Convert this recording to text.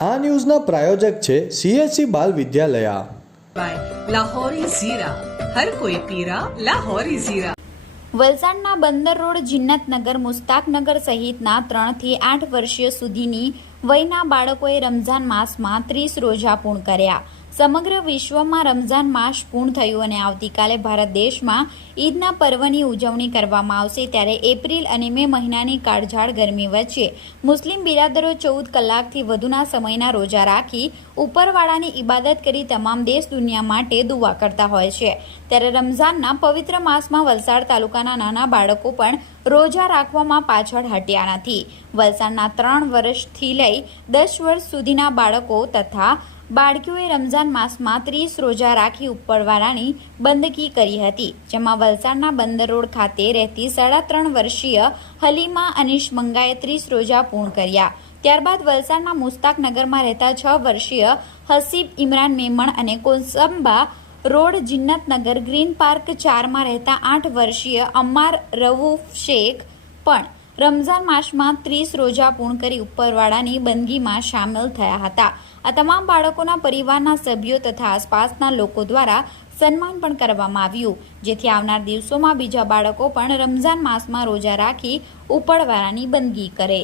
આ ન્યૂઝના પ્રાયોજક છે સીએસસી બાલ વિદ્યાલય. વલસાડના બંદર રોડ જિન્નતનગર મુસ્તાકનગર સહિતના ત્રણથી આઠ વર્ષીય સુધીની વયના બાળકોએ રમઝાન માસમાં ત્રીસ રોજા પૂર્ણ કર્યા. સમગ્ર વિશ્વમાં રમઝાન માસ પૂર્ણ થયું અને આવતીકાલે ભારત દેશમાં ઈદના પર્વની ઉજવણી કરવામાં આવશે ત્યારે એપ્રિલ અને મે મહિનાની કાળઝાળ ગરમી વચ્ચે મુસ્લિમ બિરાદરો ચૌદ કલાકથી વધુના સમયના રોજા રાખી ઉપરવાળાની ઇબાદત કરી તમામ દેશ દુનિયા માટે દુઆ કરતા હોય છે. ત્યારે રમઝાનના પવિત્ર માસમાં વલસાડ તાલુકાના નાના બાળકો પણ રોજા રાખવામાં પાછળ હટ્યા નથી. વલસાડના ત્રણ વર્ષથી લઈ દસ વર્ષ સુધીના બાળકો તથા બાળકીઓએ રમઝાન માસમાં ત્રીસ રોજા રાખી ઉપડવાળાની બંદકી કરી હતી, જેમાં વલસાડના બંદર રોડ ખાતે રહેતી સાડા ત્રણ વર્ષીય હલીમા અનીશ મંગાએ ત્રીસ રોજા પૂર્ણ કર્યા. ત્યારબાદ વલસાડના મુસ્તાકનગરમાં રહેતા છ વર્ષીય હસીબ ઇમરાન મેમણ અને Kosamba road Jinnatnagar green park ચારમાં રહેતા આઠ વર્ષીય અમાર રવુ શેખ પણ રમઝાન માસમાં ત્રીસ રોજા પૂર્ણ કરી ઉપરવાળાની બંદગીમાં સામેલ થયા હતા. આ તમામ બાળકોના પરિવારના સભ્યો તથા આસપાસના લોકો દ્વારા સન્માન પણ કરવામાં આવ્યું. જેથી આવનાર દિવસોમાં બીજા બાળકો પણ રમઝાન માસમાં રોજા રાખી ઉપરવાળાની બંદગી કરે.